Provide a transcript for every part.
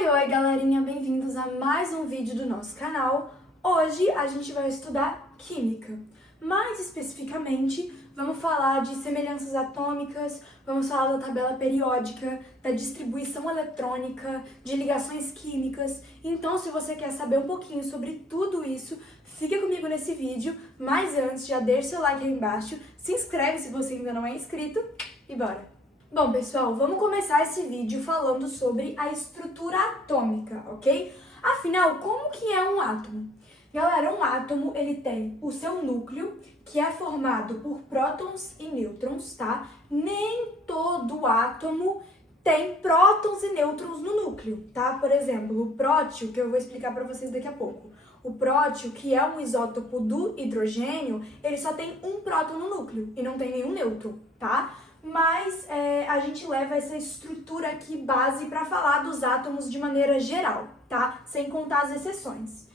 Oi, galerinha, bem-vindos a mais um vídeo do nosso canal. Hoje a gente vai estudar Química. Mais especificamente, vamos falar de semelhanças atômicas, vamos falar da tabela periódica, da distribuição eletrônica, de ligações químicas. Então, se você quer saber um pouquinho sobre tudo isso, fica comigo nesse vídeo. Mas antes, já deixa seu like aí embaixo, se inscreve se você ainda não é inscrito e bora! Bom, pessoal, vamos começar esse vídeo falando sobre a estrutura atômica, ok? Afinal, como que é um átomo? Galera, um átomo, ele tem o seu núcleo, que é formado por prótons e nêutrons, tá? Nem todo átomo tem prótons e nêutrons no núcleo, tá? Por exemplo, o prótio, que eu vou explicar para vocês daqui a pouco. O prótio, que é um isótopo do hidrogênio, ele só tem um próton no núcleo e não tem nenhum nêutron, tá? Mas a gente leva essa estrutura aqui base para falar dos átomos de maneira geral, tá? Sem contar as exceções.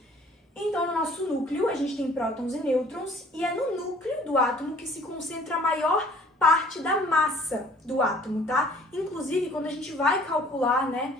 Então, no nosso núcleo, a gente tem prótons e nêutrons, e é no núcleo do átomo que se concentra a maior parte da massa do átomo, tá? Inclusive, quando a gente vai calcular, né,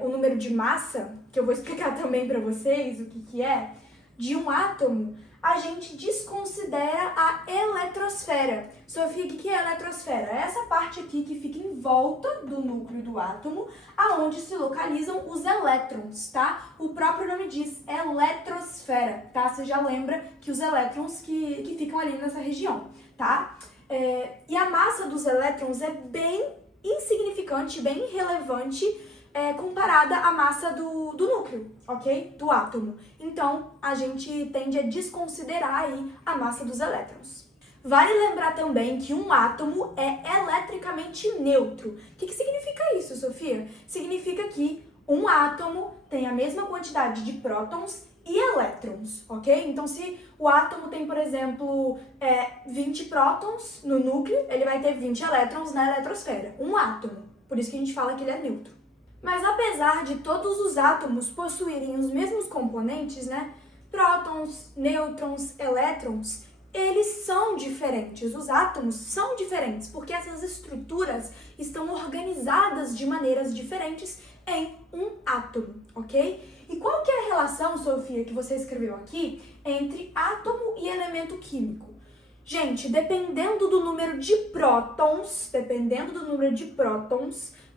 o número de massa, que eu vou explicar também para vocês o que é, de um átomo, a gente desconsidera a eletrosfera. Sofia, o que é a eletrosfera? É essa parte aqui que fica em volta do núcleo do átomo, aonde se localizam os elétrons, tá? O próprio nome diz eletrosfera, tá? Você já lembra que os elétrons que ficam ali nessa região, tá? E a massa dos elétrons é bem insignificante, bem irrelevante, comparada à massa do núcleo, ok? Do átomo. Então, a gente tende a desconsiderar aí a massa dos elétrons. Vale lembrar também que um átomo é eletricamente neutro. O que significa isso, Sofia? Significa que um átomo tem a mesma quantidade de prótons e elétrons, ok? Então, se o átomo tem, por exemplo, 20 prótons no núcleo, ele vai ter 20 elétrons na eletrosfera. Um átomo. Por isso que a gente fala que ele é neutro. Mas apesar de todos os átomos possuírem os mesmos componentes, né? Prótons, nêutrons, elétrons, eles são diferentes. Os átomos são diferentes porque essas estruturas estão organizadas de maneiras diferentes em um átomo, ok? E qual que é a relação, Sofia, que você escreveu aqui entre átomo e elemento químico? Gente, dependendo do número de prótons,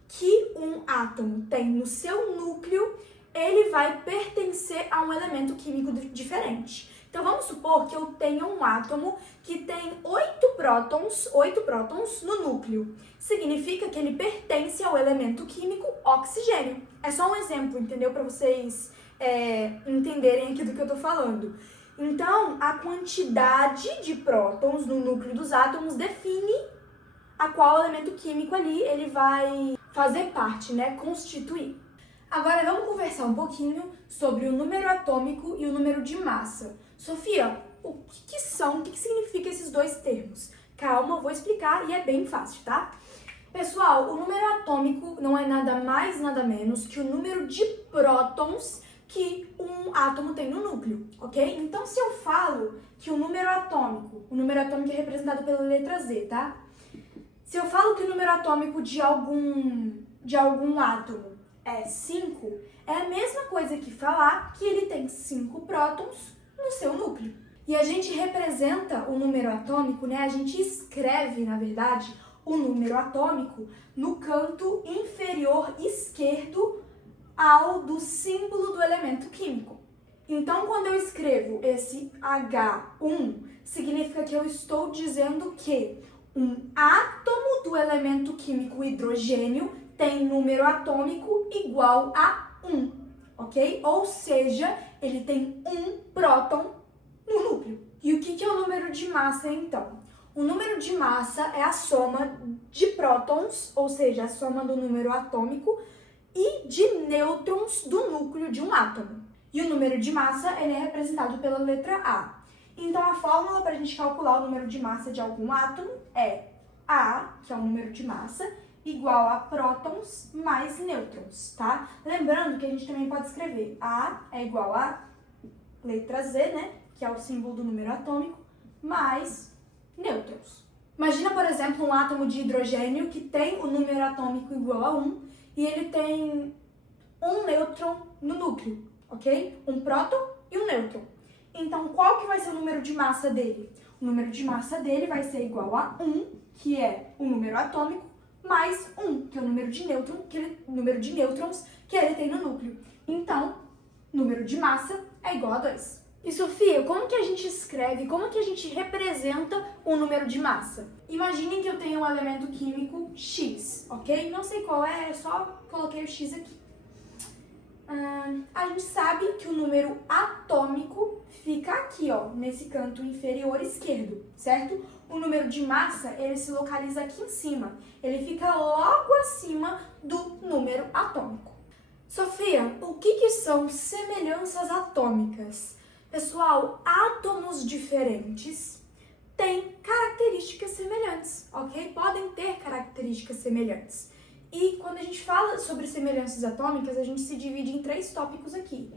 que um átomo tem no seu núcleo, ele vai pertencer a um elemento químico diferente. Então, vamos supor que eu tenha um átomo que tem 8 prótons no núcleo. Significa que ele pertence ao elemento químico oxigênio. É só um exemplo, entendeu? Para vocês entenderem aqui do que eu tô falando. Então, a quantidade de prótons no núcleo dos átomos define a qual elemento químico ali ele vai fazer parte, né? Constituir. Agora vamos conversar um pouquinho sobre o número atômico e o número de massa. Sofia, o que significa esses dois termos? Calma, eu vou explicar e é bem fácil, tá? Pessoal, o número atômico não é nada mais, nada menos que o número de prótons que um átomo tem no núcleo, ok? Então, se eu falo que o número atômico é representado pela letra Z, tá? Se eu falo que o número atômico de algum átomo é 5, é a mesma coisa que falar que ele tem 5 prótons no seu núcleo. E a gente representa o número atômico, né? A gente escreve, na verdade, o número atômico no canto inferior esquerdo ao do símbolo do elemento químico. Então, quando eu escrevo esse H1, significa que eu estou dizendo que um átomo do elemento químico hidrogênio tem número atômico igual a 1, ok? Ou seja, ele tem um próton no núcleo. E o que é o número de massa, então? O número de massa é a soma de prótons, ou seja, a soma do número atômico, e de nêutrons do núcleo de um átomo. E o número de massa ele é representado pela letra A. Então, a fórmula para a gente calcular o número de massa de algum átomo é A, que é o número de massa, igual a prótons mais nêutrons, tá? Lembrando que a gente também pode escrever A é igual a letra Z, né, que é o símbolo do número atômico, mais nêutrons. Imagina, por exemplo, um átomo de hidrogênio que tem o número atômico igual a 1 e ele tem um nêutron no núcleo, ok? Um próton e um nêutron. Então, qual que vai ser o número de massa dele? O número de massa dele vai ser igual a 1, que é o número atômico, mais 1, que é o número de nêutrons que ele tem no núcleo. Então, número de massa é igual a 2. E Sofia, como que a gente escreve, como que a gente representa um número de massa? Imaginem que eu tenho um elemento químico X, ok? Não sei qual é, eu só coloquei o X aqui. A gente sabe que o número atômico fica aqui, ó, nesse canto inferior esquerdo, certo? O número de massa, ele se localiza aqui em cima. Ele fica logo acima do número atômico. Sofia, o que são semelhanças atômicas? Pessoal, átomos diferentes têm características semelhantes, ok? Podem ter características semelhantes. E quando a gente fala sobre semelhanças atômicas, a gente se divide em 3 tópicos aqui.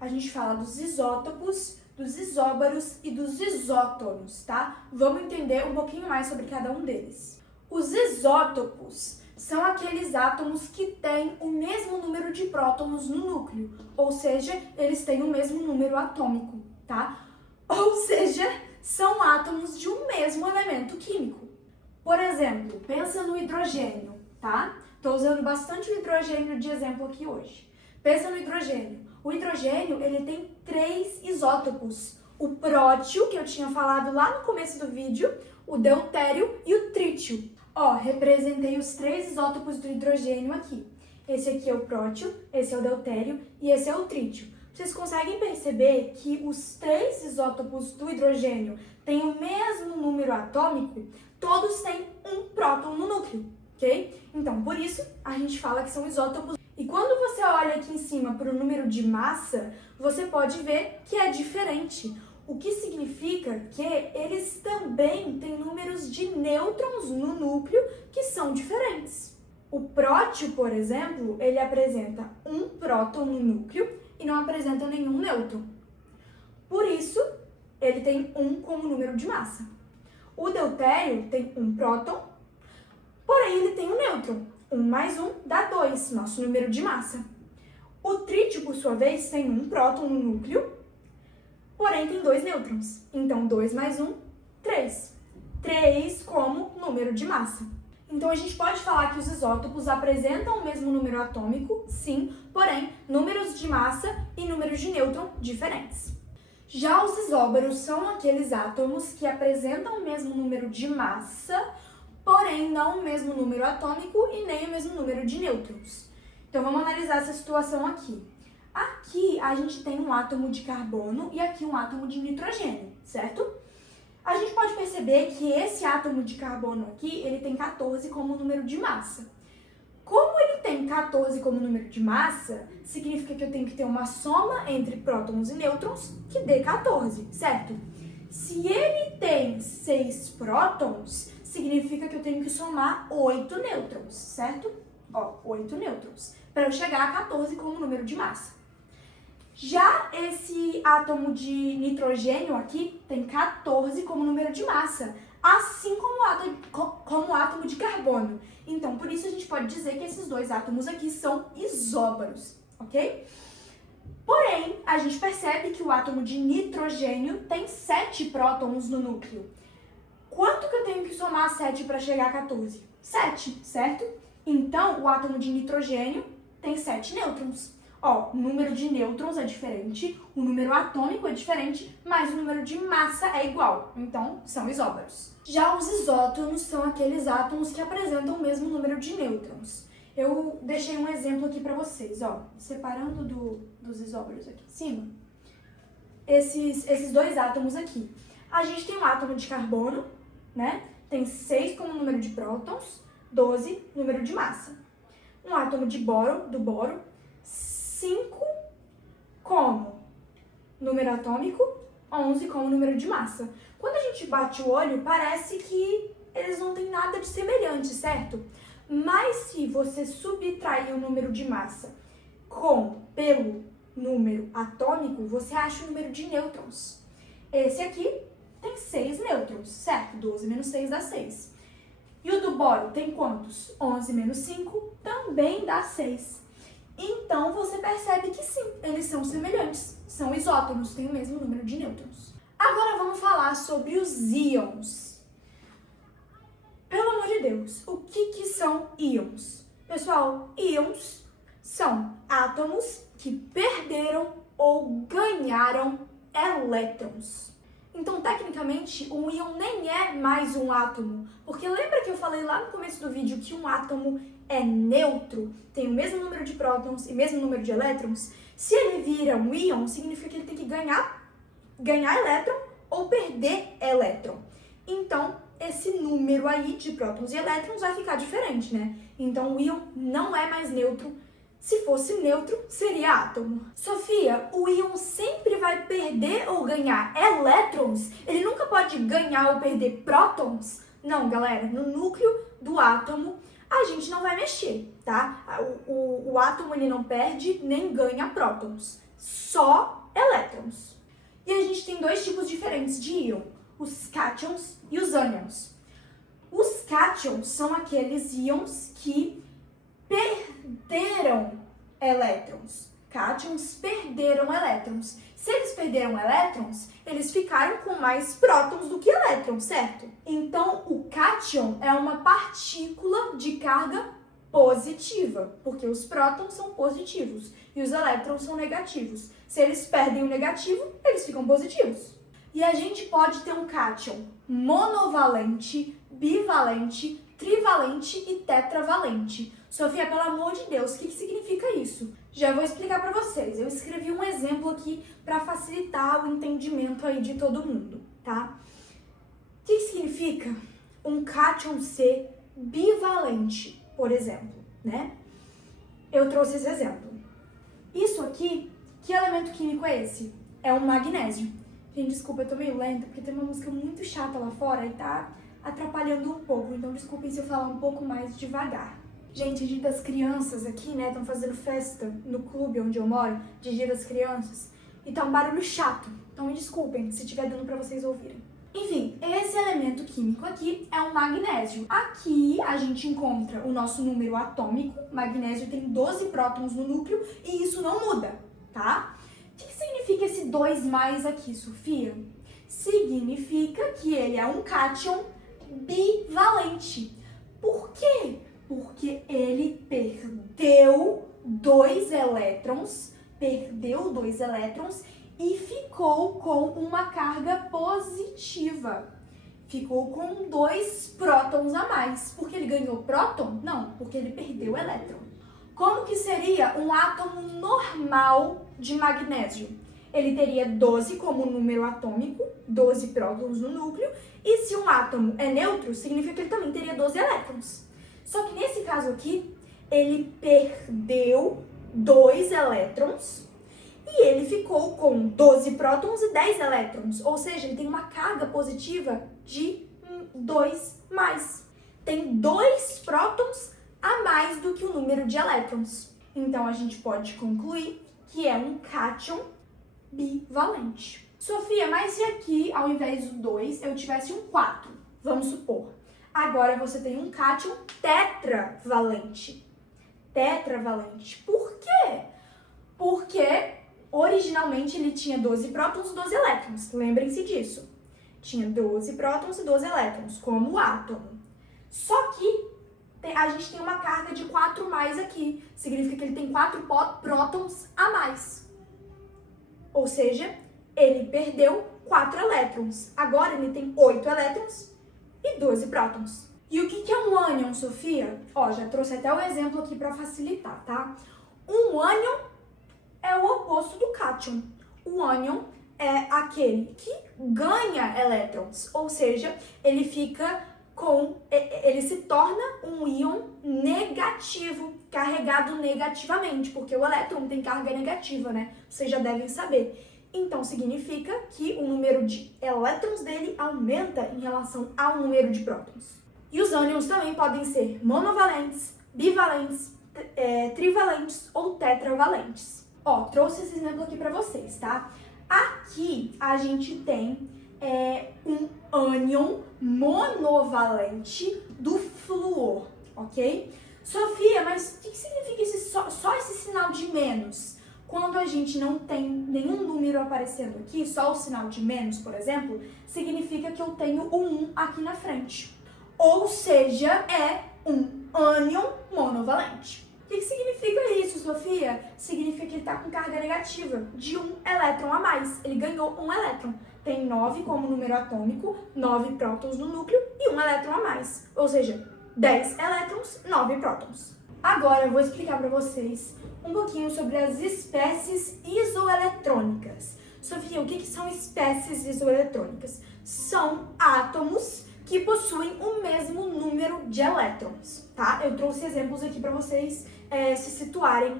A gente fala dos isótopos, dos isóbaros e dos isótonos, tá? Vamos entender um pouquinho mais sobre cada um deles. Os isótopos são aqueles átomos que têm o mesmo número de prótons no núcleo, ou seja, eles têm o mesmo número atômico, tá? Ou seja, são átomos de um mesmo elemento químico. Por exemplo, pensa no hidrogênio, tá? Estou usando bastante o hidrogênio de exemplo aqui hoje. Pensa no hidrogênio. O hidrogênio, ele tem 3 isótopos. O prótio, que eu tinha falado lá no começo do vídeo, o deutério e o trítio. Ó, representei os 3 isótopos do hidrogênio aqui. Esse aqui é o prótio, esse é o deutério e esse é o trítio. Vocês conseguem perceber que os 3 isótopos do hidrogênio têm o mesmo número atômico? Todos têm um próton no núcleo, ok? Então, por isso, a gente fala que são isótopos. E quando você olha aqui em cima para o número de massa, você pode ver que é diferente. O que significa que eles também têm números de nêutrons no núcleo que são diferentes. O prótio, por exemplo, ele apresenta um próton no núcleo e não apresenta nenhum nêutron. Por isso, ele tem 1 como número de massa. O deutério tem um próton, porém ele tem um nêutron. 1 mais 1 dá 2, nosso número de massa. O trítio, por sua vez, tem um próton no núcleo, porém tem 2 nêutrons. Então, 2 mais 1, 3. 3 como número de massa. Então, a gente pode falar que os isótopos apresentam o mesmo número atômico, sim, porém, números de massa e números de nêutron diferentes. Já os isóbaros são aqueles átomos que apresentam o mesmo número de massa, porém não o mesmo número atômico e nem o mesmo número de nêutrons. Então, vamos analisar essa situação aqui. Aqui, a gente tem um átomo de carbono e aqui um átomo de nitrogênio, certo? A gente pode perceber que esse átomo de carbono aqui, ele tem 14 como número de massa. Como ele tem 14 como número de massa, significa que eu tenho que ter uma soma entre prótons e nêutrons que dê 14, certo? Se ele tem 6 prótons, significa que eu tenho que somar 8 nêutrons, certo? Ó, 8 nêutrons, para eu chegar a 14 como número de massa. Já esse átomo de nitrogênio aqui tem 14 como número de massa, assim como o átomo de carbono. Então, por isso a gente pode dizer que esses 2 átomos aqui são isóbaros, ok? Porém, a gente percebe que o átomo de nitrogênio tem 7 prótons no núcleo. Quanto que eu tenho que somar 7 para chegar a 14? 7, certo? Então, o átomo de nitrogênio tem 7 nêutrons. Ó, o número de nêutrons é diferente, o número atômico é diferente, mas o número de massa é igual. Então, são isóbaros. Já os isótonos são aqueles átomos que apresentam o mesmo número de nêutrons. Eu deixei um exemplo aqui para vocês, ó, separando dos isóbaros aqui em cima. Esses 2 átomos aqui. A gente tem um átomo de carbono, né? Tem 6 como número de prótons, 12 número de massa. Um átomo de boro, do boro, 5 como número atômico, 11 como número de massa. Quando a gente bate o olho, parece que eles não têm nada de semelhante, certo? Mas se você subtrair o número de massa pelo número atômico, você acha o número de nêutrons. Esse aqui tem 6 nêutrons, certo? 12 menos 6 dá 6. E o do boro tem quantos? 11 menos 5 também dá 6. Então, você percebe que sim, eles são semelhantes, são isótomos, têm o mesmo número de nêutrons. Agora vamos falar sobre os íons. Pelo amor de Deus, o que são íons? Pessoal, íons são átomos que perderam ou ganharam elétrons. Então, tecnicamente, um íon nem é mais um átomo, porque lembra que eu falei lá no começo do vídeo que um átomo é neutro, tem o mesmo número de prótons e mesmo número de elétrons? Se ele vira um íon, significa que ele tem que ganhar elétron ou perder elétron. Então, esse número aí de prótons e elétrons vai ficar diferente, né? Então, o íon não é mais neutro. Se fosse neutro, seria átomo. Sofia, o íon sempre vai perder ou ganhar elétrons? Ele nunca pode ganhar ou perder prótons? Não, galera, no núcleo do átomo, a gente não vai mexer, tá? O átomo, ele não perde nem ganha prótons, só elétrons. E a gente tem dois tipos diferentes de íon, os cátions e os ânions. Os cátions são aqueles íons que perderam elétrons. Cátions perderam elétrons. Se eles perderam elétrons, eles ficaram com mais prótons do que elétrons, certo? Então, o cátion é uma partícula de carga positiva, porque os prótons são positivos e os elétrons são negativos. Se eles perdem o negativo, eles ficam positivos. E a gente pode ter um cátion monovalente, bivalente, trivalente e tetravalente. Sofia, pelo amor de Deus, o que significa isso? Já vou explicar para vocês. Eu escrevi um exemplo aqui para facilitar o entendimento aí de todo mundo, tá? O que significa um cátion ser bivalente, por exemplo, né? Eu trouxe esse exemplo. Isso aqui, que elemento químico é esse? É um magnésio. Gente, desculpa, eu tô meio lenta, porque tem uma música muito chata lá fora e tá atrapalhando um pouco. Então, desculpem se eu falar um pouco mais devagar. Gente, Dia das Crianças aqui, né? Estão fazendo festa no clube onde eu moro, de Dia das Crianças. E tá um barulho chato. Então, me desculpem se estiver dando pra vocês ouvirem. Enfim, esse elemento químico aqui é um magnésio. Aqui a gente encontra o nosso número atômico. Magnésio tem 12 prótons no núcleo e isso não muda, tá? O que significa esse 2 mais aqui, Sofia? Significa que ele é um cátion bivalente. Por quê? Porque ele perdeu dois elétrons e ficou com uma carga positiva. Ficou com 2 prótons a mais. Porque ele ganhou próton? Não, porque ele perdeu elétron. Como que seria um átomo normal de magnésio? Ele teria 12 como número atômico, 12 prótons no núcleo, e se um átomo é neutro, significa que ele também teria 12 elétrons. Só que nesse caso aqui, ele perdeu 2 elétrons e ele ficou com 12 prótons e 10 elétrons. Ou seja, ele tem uma carga positiva de 2 mais. Tem 2 prótons a mais do que o número de elétrons. Então, a gente pode concluir que é um cátion bivalente. Sofia, mas se aqui, ao invés do 2, eu tivesse um 4, vamos supor. Agora você tem um cátion tetravalente. Tetravalente. Por quê? Porque originalmente ele tinha 12 prótons e 12 elétrons. Lembrem-se disso. Tinha 12 prótons e 12 elétrons, como o átomo. Só que a gente tem uma carga de 4 mais aqui. Significa que ele tem 4 prótons a mais. Ou seja, ele perdeu 4 elétrons. Agora ele tem 8 elétrons e 12 prótons. E o que é um ânion, Sofia? Ó, já trouxe até o exemplo aqui para facilitar, tá? Um ânion é o oposto do cátion. O ânion é aquele que ganha elétrons, ou seja, ele se torna um íon negativo, carregado negativamente, porque o elétron tem carga negativa, né? Vocês já devem saber. Então, significa que o número de elétrons dele aumenta em relação ao número de prótons. E os ânions também podem ser monovalentes, bivalentes, trivalentes ou tetravalentes. Ó, trouxe esse exemplo aqui pra vocês, tá? Aqui a gente tem um ânion monovalente do flúor, ok? Sofia, mas o que significa só esse sinal de menos? Quando a gente não tem nenhum número aparecendo aqui, só o sinal de menos, por exemplo, significa que eu tenho o 1 aqui na frente. Ou seja, é um ânion monovalente. O que significa isso, Sofia? Significa que ele está com carga negativa de um elétron a mais. Ele ganhou um elétron. Tem 9 como número atômico, 9 prótons no núcleo e um elétron a mais. Ou seja, 10 elétrons, 9 prótons. Agora eu vou explicar para vocês um pouquinho sobre as espécies isoeletrônicas. Sofia, o que são espécies isoeletrônicas? São átomos que possuem o mesmo número de elétrons, tá? Eu trouxe exemplos aqui para vocês se situarem,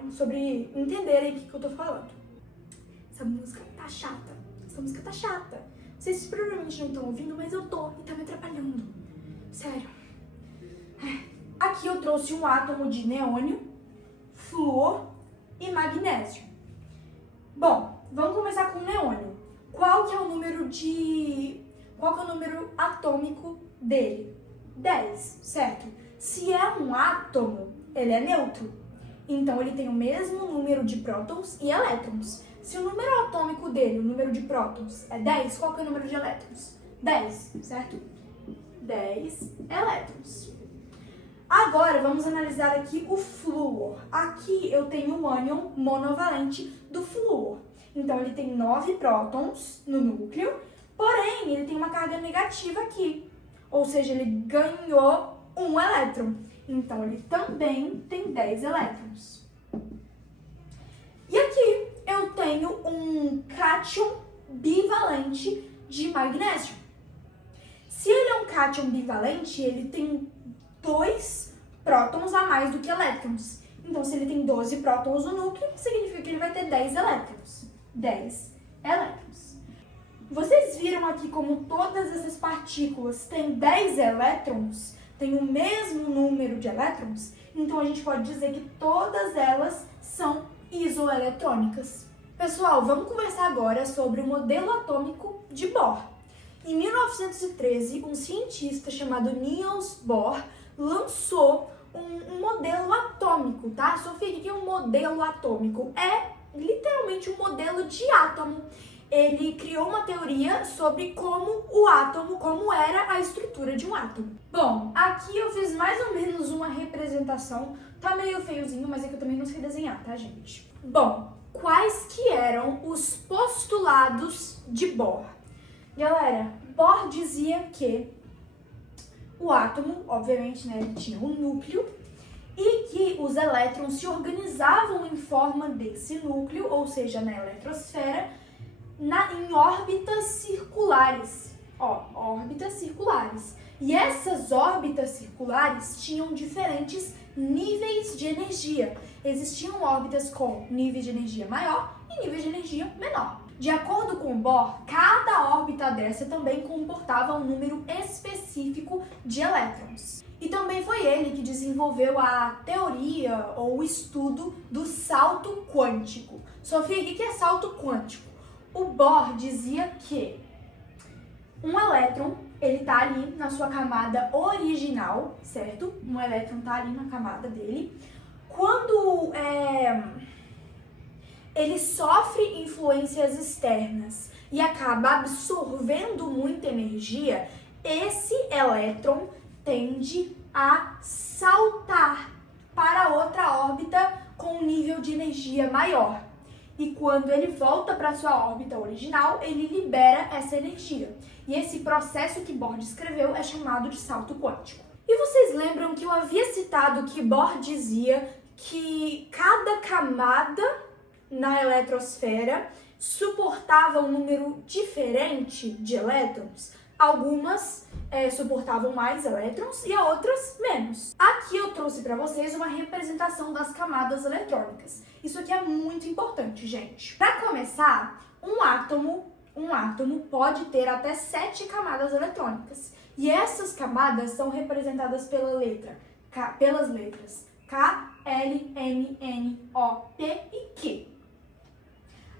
entenderem o que eu tô falando. Essa música tá chata. Vocês provavelmente não estão ouvindo, mas eu tô e tá me atrapalhando. Sério. Aqui eu trouxe um átomo de neônio, flúor e magnésio. Bom, vamos começar com o neônio. Qual que é o número atômico dele? 10, certo? Se é um átomo, ele é neutro. Então, ele tem o mesmo número de prótons e elétrons. Se o número atômico dele, o número de prótons, é 10, qual que é o número de elétrons? 10, certo? 10 elétrons. Agora, vamos analisar aqui o flúor. Aqui eu tenho o ânion monovalente do flúor. Então, ele tem 9 prótons no núcleo, porém, ele tem uma carga negativa aqui. Ou seja, ele ganhou um elétron. Então, ele também tem 10 elétrons. E aqui eu tenho um cátion bivalente de magnésio. Se ele é um cátion bivalente, ele tem 2 prótons a mais do que elétrons. Então, se ele tem 12 prótons no núcleo, significa que ele vai ter 10 elétrons. 10 elétrons. Vocês viram aqui como todas essas partículas têm 10 elétrons? Tem o mesmo número de elétrons? Então, a gente pode dizer que todas elas são isoeletrônicas. Pessoal, vamos conversar agora sobre o modelo atômico de Bohr. Em 1913, um cientista chamado Niels Bohr lançou um modelo atômico, tá? Sofia, o que é um modelo atômico? É literalmente um modelo de átomo. Ele criou uma teoria sobre como era a estrutura de um átomo. Bom, aqui eu fiz mais ou menos uma representação. Tá meio feiozinho, mas é que eu também não sei desenhar, tá, gente? Bom, quais que eram os postulados de Bohr? Galera, Bohr dizia que o átomo, obviamente, né, ele tinha um núcleo e que os elétrons se organizavam em forma desse núcleo, ou seja, na eletrosfera, em órbitas circulares. Órbitas circulares. E essas órbitas circulares tinham diferentes níveis de energia. Existiam órbitas com nível de energia maior e nível de energia menor. De acordo com Bohr, cada órbita dessa também comportava um número específico de elétrons. E também foi ele que desenvolveu a teoria ou o estudo do salto quântico. Sofia, o que é salto quântico? O Bohr dizia que um elétron, ele tá ali na sua camada original, certo? Um elétron tá ali na camada dele. Quando ele sofre influências externas e acaba absorvendo muita energia, esse elétron tende a saltar para outra órbita com um nível de energia maior. E quando ele volta para sua órbita original, ele libera essa energia. E esse processo que Bohr descreveu é chamado de salto quântico. E vocês lembram que eu havia citado que Bohr dizia que cada camada na eletrosfera suportava um número diferente de elétrons? Algumas suportavam mais elétrons e a outras menos. Aqui eu trouxe para vocês uma representação das camadas eletrônicas. Isso aqui é muito importante, gente. Para começar, um átomo pode ter até 7 camadas eletrônicas. E essas camadas são representadas pelas letras K, L, M, N, O, P e Q.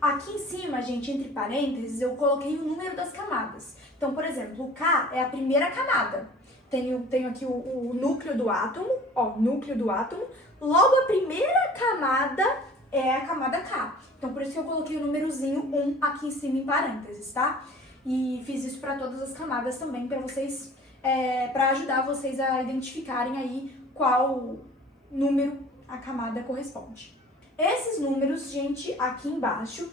Aqui em cima, gente, entre parênteses, eu coloquei o número das camadas. Então, por exemplo, o K é a primeira camada. Tenho aqui o núcleo do átomo, núcleo do átomo. Logo, a primeira camada é a camada K. Então, por isso que eu coloquei o númerozinho 1 aqui em cima em parênteses, tá? E fiz isso para todas as camadas também, para vocês, para ajudar vocês a identificarem aí qual número a camada corresponde. Esses números, gente, aqui embaixo,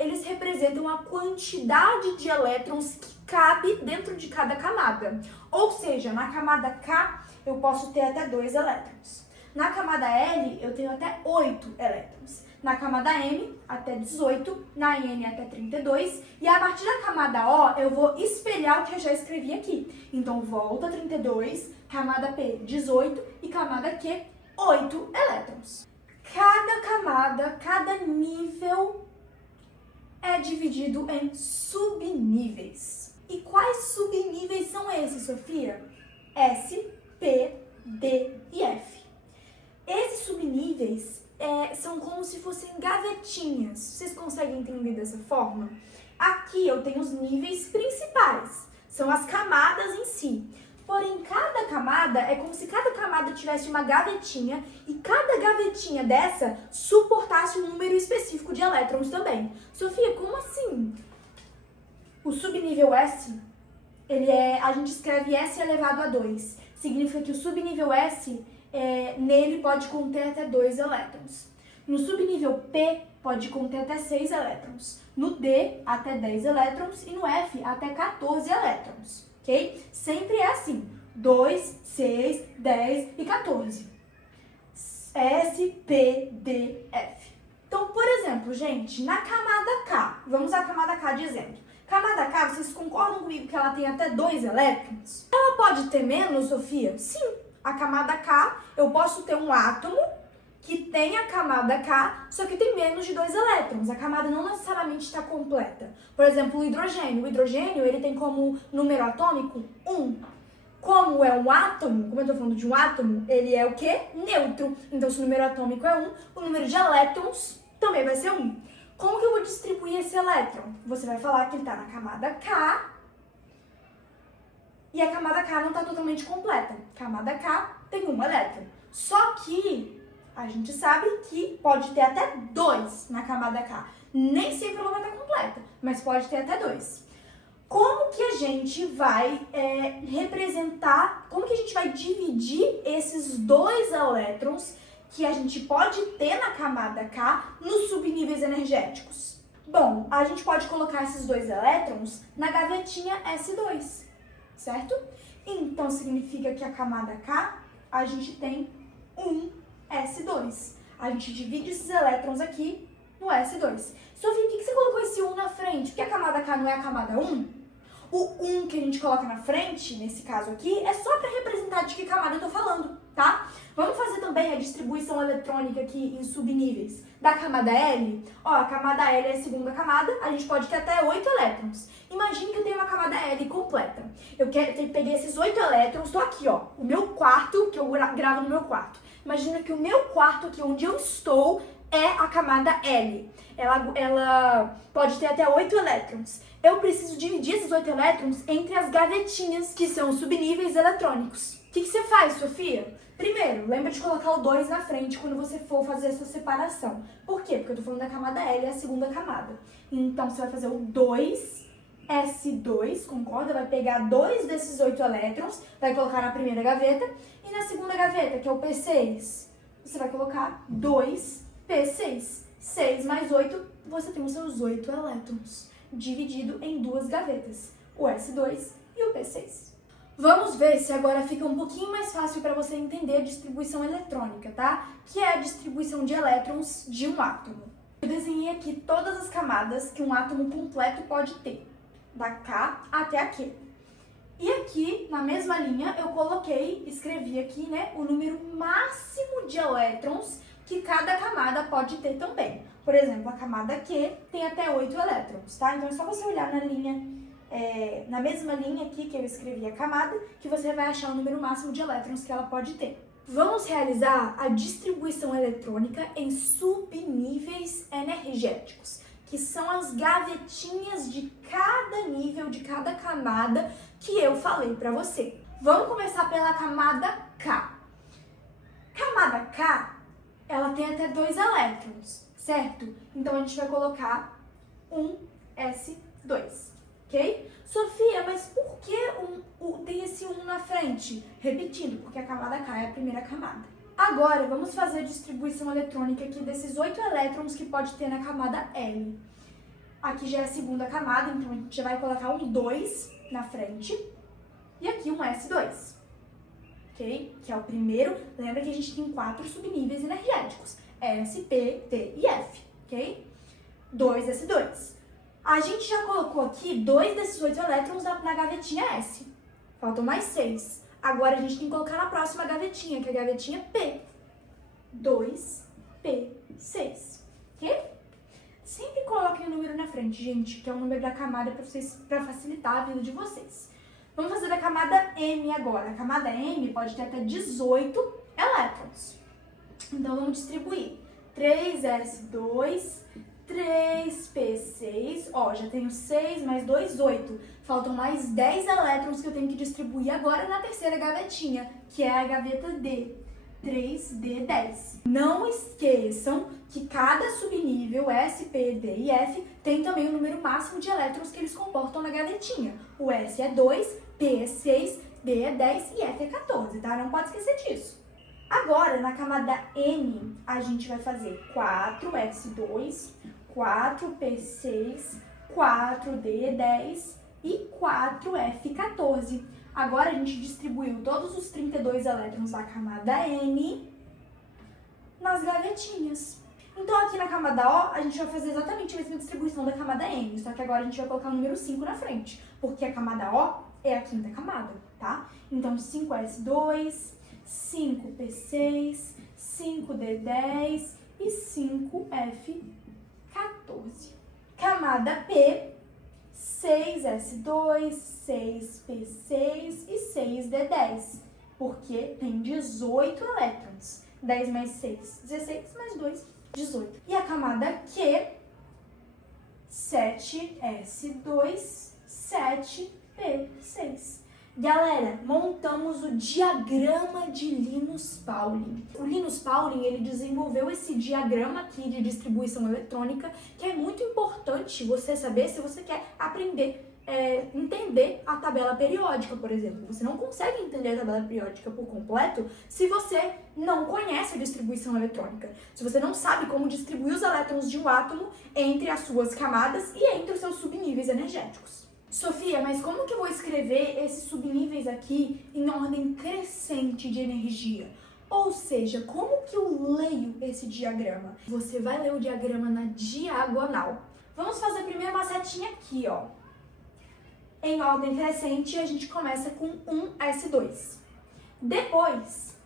eles representam a quantidade de elétrons que cabe dentro de cada camada. Ou seja, na camada K eu posso ter até 2 elétrons. Na camada L eu tenho até 8 elétrons. Na camada M até 18, na N até 32 e a partir da camada O eu vou espelhar o que eu já escrevi aqui. Então volta 32, camada P 18 e camada Q 8 elétrons. Cada camada, cada nível é dividido em subníveis. E quais subníveis são esses, Sofia? S, P, D e F. Esses subníveis são como se fossem gavetinhas. Vocês conseguem entender dessa forma? Aqui eu tenho os níveis principais, são as camadas em si. Porém, cada camada é como se cada camada tivesse uma gavetinha e cada gavetinha dessa suportasse um número específico de elétrons também. Sofia, como assim? O subnível S, a gente escreve S elevado a 2. Significa que o subnível S, nele pode conter até 2 elétrons. No subnível P, pode conter até 6 elétrons. No D, até 10 elétrons. E no F, até 14 elétrons. Ok? Sempre é assim, 2, 6, 10 e 14. S, P, D, F. Então, por exemplo, gente, na camada K, vamos usar a camada K de exemplo. Camada K, vocês concordam comigo que ela tem até 2 elétrons? Ela pode ter menos, Sofia? Sim. A camada K, eu posso ter um átomo que tem a camada K, só que tem menos de 2 elétrons. A camada não necessariamente está completa. Por exemplo, o hidrogênio. O hidrogênio, ele tem como número atômico 1. Como é um átomo, como eu estou falando de um átomo, ele é o quê? Neutro. Então, se o número atômico é 1, o número de elétrons também vai ser 1. Como que eu vou distribuir esse elétron? Você vai falar que ele está na camada K e a camada K não está totalmente completa. Camada K tem 1 elétron. Só que a gente sabe que pode ter até 2 na camada K. Nem sempre ela vai estar completa, mas pode ter até 2. Como que a gente vai representar, como que a gente vai dividir esses 2 elétrons que a gente pode ter na camada K nos subníveis energéticos? Bom, a gente pode colocar esses 2 elétrons na gavetinha S2, certo? Então, significa que a camada K, a gente tem 1 S2. A gente divide esses elétrons aqui no S2. Sofia, por que você colocou esse 1 na frente? Porque a camada K não é a camada 1? O 1 que a gente coloca na frente, nesse caso aqui, é só para representar de que camada eu tô falando, tá? Vamos fazer também a distribuição eletrônica aqui em subníveis. Da camada L, ó, a camada L é a segunda camada, a gente pode ter até 8 elétrons. Imagine que eu tenho uma camada L completa. Eu peguei esses 8 elétrons, tô aqui, ó, o meu quarto, que eu gravo no meu quarto. Imagina que o meu quarto aqui, onde eu estou, é a camada L. Ela pode ter até 8 elétrons. Eu preciso dividir esses 8 elétrons entre as gavetinhas, que são os subníveis eletrônicos. O que você faz, Sofia? Primeiro, lembra de colocar o 2 na frente quando você for fazer essa separação. Por quê? Porque eu tô falando da camada L, é a segunda camada. Então, você vai fazer o 2S2, concorda? Vai pegar 2 desses 8 elétrons, vai colocar na primeira gaveta. E na segunda gaveta, que é o P6, você vai colocar 2P6. 6 mais 8, você tem os seus 8 elétrons, dividido em 2 gavetas, o S2 e o P6. Vamos ver se agora fica um pouquinho mais fácil para você entender a distribuição eletrônica, tá? Que é a distribuição de elétrons de um átomo. Eu desenhei aqui todas as camadas que um átomo completo pode ter, da K até a Q. E aqui, na mesma linha, eu escrevi aqui, né, o número máximo de elétrons que cada camada pode ter também. Por exemplo, a camada Q tem até 8 elétrons, tá? Então é só você olhar na mesma linha aqui que eu escrevi a camada, que você vai achar o número máximo de elétrons que ela pode ter. Vamos realizar a distribuição eletrônica em subníveis energéticos, que são as gavetinhas de cada nível, de cada camada que eu falei pra você. Vamos começar pela camada K. Camada K ela tem até 2 elétrons, certo? Então a gente vai colocar um S2, ok? Sofia, mas por que tem esse 1 na frente? Repetindo, porque a camada K é a primeira camada. Agora, vamos fazer a distribuição eletrônica aqui desses 8 elétrons que pode ter na camada L. Aqui já é a segunda camada, então a gente já vai colocar um 2 na frente. E aqui um S2, ok? Que é o primeiro. Lembra que a gente tem 4 subníveis energéticos. S, P, T e F, ok? 2 S2. A gente já colocou aqui 2 desses 8 elétrons na gavetinha S. Faltam mais 6. Agora a gente tem que colocar na próxima gavetinha, que é a gavetinha P. 2P6, ok? Sempre coloquem o número na frente, gente, que é o número da camada para facilitar a vida de vocês. Vamos fazer a camada M agora. A camada M pode ter até 18 elétrons. Então vamos distribuir 3S2, 3P6, ó, já tenho 6 mais 2, 8. Faltam mais 10 elétrons que eu tenho que distribuir agora na terceira gavetinha, que é a gaveta D. 3D10. Não esqueçam que cada subnível S, P, D e F tem também o número máximo de elétrons que eles comportam na gavetinha. O S é 2, P é 6, D é 10 e F é 14, tá? Não pode esquecer disso. Agora, na camada N, a gente vai fazer 4S2, 4P6, 4D10 e 4F14. Agora a gente distribuiu todos os 32 elétrons da camada N nas gavetinhas. Então aqui na camada O, a gente vai fazer exatamente a mesma distribuição da camada N, só que agora a gente vai colocar o número 5 na frente, porque a camada O é a quinta camada, tá? Então 5S2, 5P6, 5D10 e 5F14. Camada P, 6S2, 6P6 e 6D10, porque tem 18 elétrons. 10 mais 6, 16, mais 2, 18. E a camada Q, 7S2, 7P6. Galera, montamos o diagrama de Linus Pauling. O Linus Pauling, ele desenvolveu esse diagrama aqui de distribuição eletrônica, que é muito importante você saber se você quer aprender, entender a tabela periódica, por exemplo. Você não consegue entender a tabela periódica por completo se você não conhece a distribuição eletrônica. Se você não sabe como distribuir os elétrons de um átomo entre as suas camadas e entre os seus subníveis energéticos. Sofia, mas como que eu vou escrever esses subníveis aqui em ordem crescente de energia? Ou seja, como que eu leio esse diagrama? Você vai ler o diagrama na diagonal. Vamos fazer primeiro uma setinha aqui, ó. Em ordem crescente, a gente começa com 1S2. Depois,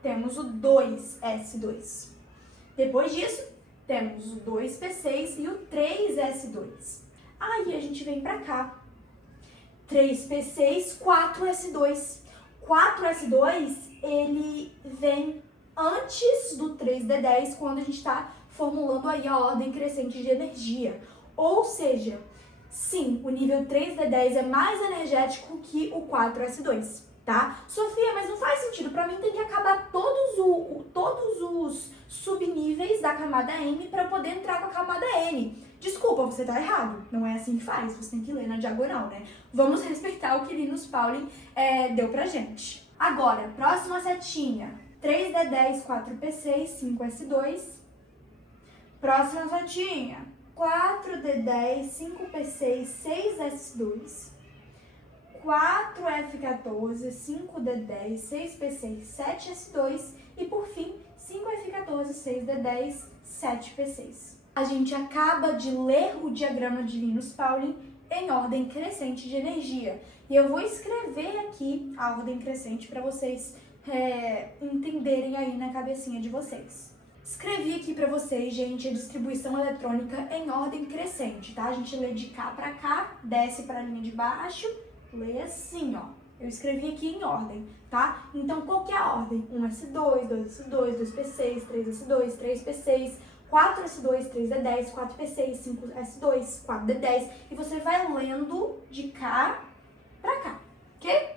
temos o 2S2. Depois disso, temos o 2P6 e o 3S2. Aí a gente vem pra cá. 3P6, 4S2. 4S2, ele vem antes do 3D10, quando a gente está formulando aí a ordem crescente de energia. Ou seja, sim, o nível 3D10 é mais energético que o 4S2, tá? Sofia, mas não faz sentido. Pra mim tem que acabar todos os subníveis da camada M para poder entrar com a camada N. Desculpa, você tá errado. Não é assim que faz, você tem que ler na diagonal, né? Vamos respeitar o que Linus Pauling deu pra gente. Agora, próxima setinha. 3D10, 4P6, 5S2. Próxima setinha. 4D10, 5P6, 6S2. 4F14, 5D10, 6P6, 7S2. E por fim, 5F14, 6D10, 7P6. A gente acaba de ler o diagrama de Linus Pauling em ordem crescente de energia. E eu vou escrever aqui a ordem crescente para vocês entenderem aí na cabecinha de vocês. Escrevi aqui para vocês, gente, a distribuição eletrônica em ordem crescente, tá? A gente lê de cá para cá, desce para a linha de baixo, lê assim, ó. Eu escrevi aqui em ordem, tá? Então, qual que é a ordem? 1S2, 2S2, 2P6, 3S2, 3P6, 4S2, 3D10, 4P6, 5S2, 4D10. E você vai lendo de cá pra cá, ok?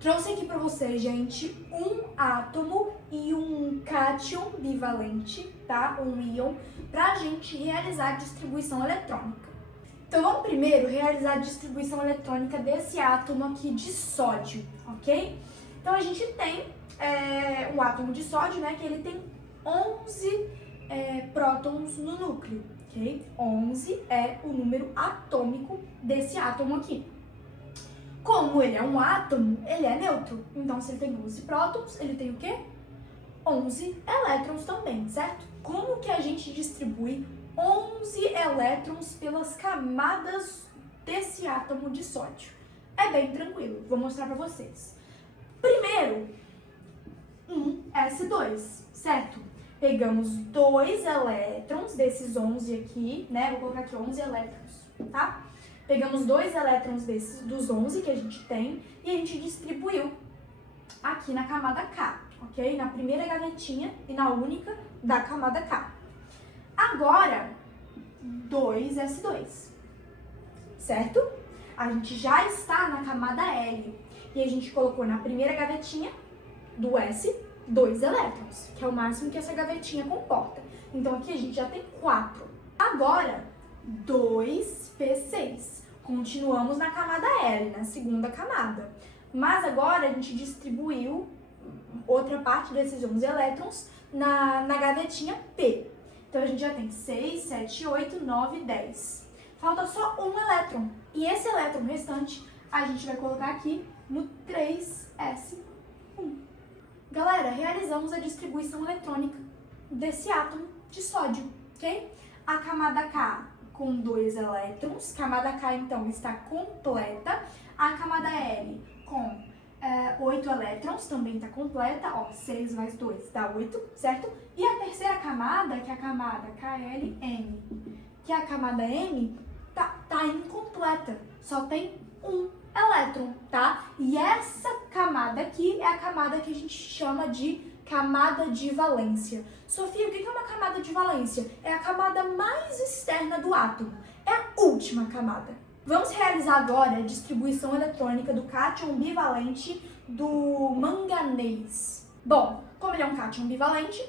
Trouxe aqui para vocês, gente, um átomo e um cátion bivalente, tá? Um íon, pra gente realizar a distribuição eletrônica. Então vamos primeiro realizar a distribuição eletrônica desse átomo aqui de sódio, ok? Então a gente tem um átomo de sódio, né, que ele tem 11 prótons no núcleo, ok? 11 é o número atômico desse átomo aqui. Como ele é um átomo, ele é neutro. Então, se ele tem 11 prótons, ele tem o quê? 11 elétrons também, certo? Como que a gente distribui 11 elétrons pelas camadas desse átomo de sódio? É bem tranquilo, vou mostrar pra vocês. Primeiro, um S2, certo? Pegamos 2 elétrons desses 11 aqui, né? Vou colocar aqui 11 elétrons, tá? Pegamos 2 elétrons dos 11 que a gente tem e a gente distribuiu aqui na camada K, ok? Na primeira gavetinha e na única da camada K. Agora, 2S2, certo? A gente já está na camada L e a gente colocou na primeira gavetinha do S 2 elétrons, que é o máximo que essa gavetinha comporta. Então aqui a gente já tem 4. Agora, 2P6. Continuamos na camada L, na segunda camada. Mas agora a gente distribuiu outra parte desses 11 elétrons na gavetinha P. Então a gente já tem 6, 7, 8, 9, 10. Falta só um elétron. E esse elétron restante a gente vai colocar aqui no 3S1. Galera, realizamos a distribuição eletrônica desse átomo de sódio, ok? A camada K com 2 elétrons, camada K então está completa, a camada L com 8 elétrons também está completa, ó, 6 mais 2 dá 8, certo? E a terceira camada, que é a camada KLM, que é a camada M, tá incompleta, só tem um elétron, tá? E essa camada aqui é a camada que a gente chama de camada de valência. Sofia, o que é uma camada de valência? É a camada mais externa do átomo. É a última camada. Vamos realizar agora a distribuição eletrônica do cátion bivalente do manganês. Bom, como ele é um cátion bivalente,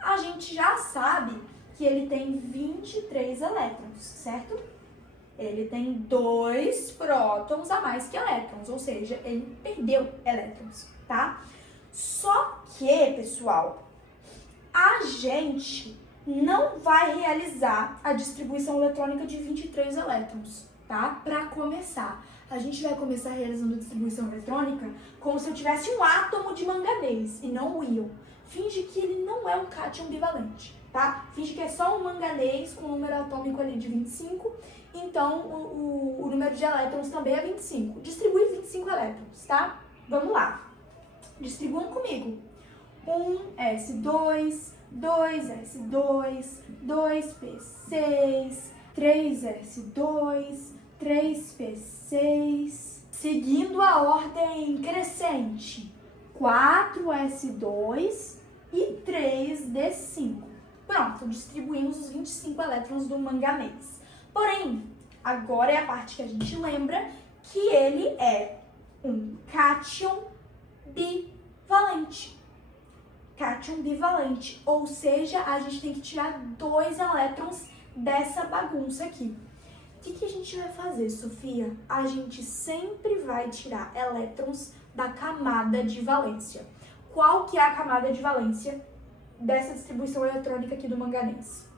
a gente já sabe que ele tem 23 elétrons, certo? Ele tem 2 prótons a mais que elétrons, ou seja, ele perdeu elétrons, tá? Só que, pessoal, a gente não vai realizar a distribuição eletrônica de 23 elétrons, tá? Para começar, a gente vai começar realizando a distribuição eletrônica como se eu tivesse um átomo de manganês e não um íon. Finge que ele não é um cátion bivalente, tá? Finge que é só um manganês com um número atômico ali de 25, então o número de elétrons também é 25. Distribui 25 elétrons, tá? Vamos lá. Distribuam comigo. 1S2, 2S2, 2P6, 3S2, 3P6. Seguindo a ordem crescente. 4S2 e 3D5. Pronto, distribuímos os 25 elétrons do manganês. Porém, agora é a parte que a gente lembra que ele é um cátion bivalente. Cátion bivalente, ou seja, a gente tem que tirar 2 elétrons dessa bagunça aqui. O que a gente vai fazer, Sofia? A gente sempre vai tirar elétrons da camada de valência. Qual que é a camada de valência dessa distribuição eletrônica aqui do manganês?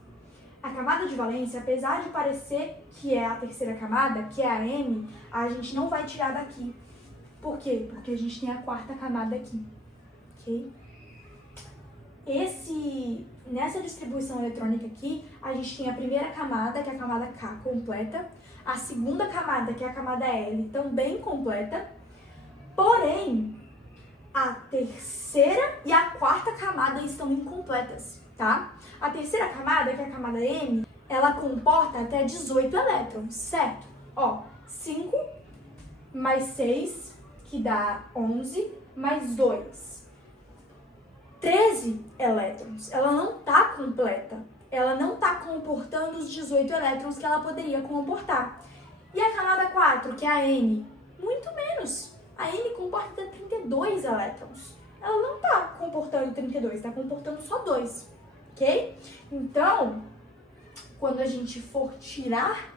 A camada de valência, apesar de parecer que é a terceira camada, que é a M, a gente não vai tirar daqui. Por quê? Porque a gente tem a quarta camada aqui, ok? Nessa distribuição eletrônica aqui, a gente tem a primeira camada, que é a camada K, completa. A segunda camada, que é a camada L, também completa. Porém, a terceira e a quarta camada estão incompletas, tá? A terceira camada, que é a camada M, ela comporta até 18 elétrons, certo? Ó, 5 mais 6, que dá 11, mais 2. 13 elétrons. Ela não tá completa. Ela não tá comportando os 18 elétrons que ela poderia comportar. E a camada 4, que é a N? Muito menos. A a M comporta 32 elétrons. Ela não tá comportando 32, tá comportando só 2, ok? Então, quando a gente for tirar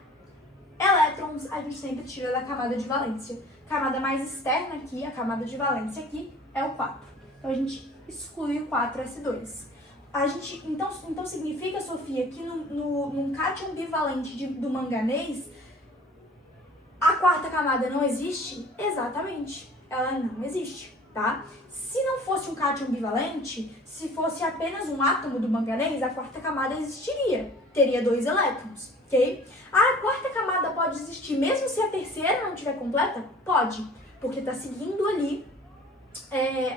elétrons, a gente sempre tira da camada de valência. A camada mais externa aqui, a camada de valência aqui, é o 4. Então, a gente exclui o 4s2. Então significa, Sofia, que num cátion bivalente do manganês, a quarta camada não existe? Exatamente, ela não existe, tá? Se não fosse um cátion bivalente, se fosse apenas um átomo do manganês, a quarta camada existiria, teria 2 elétrons, ok? A quarta camada pode existir mesmo se a terceira não estiver completa? Pode, porque está seguindo ali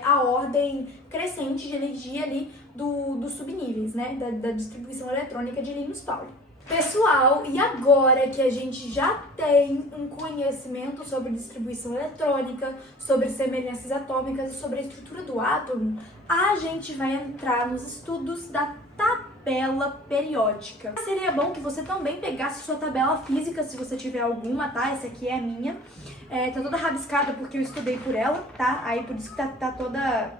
a ordem crescente de energia ali dos subníveis, né? Da distribuição eletrônica de Linus-Pauling. Pessoal, e agora que a gente já tem um conhecimento sobre distribuição eletrônica, sobre semelhanças atômicas e sobre a estrutura do átomo, a gente vai entrar nos estudos da tabela periódica. Seria bom que você também pegasse sua tabela física, se você tiver alguma, tá? Essa aqui é a minha. Tá toda rabiscada porque eu estudei por ela, tá? Aí por isso que tá toda...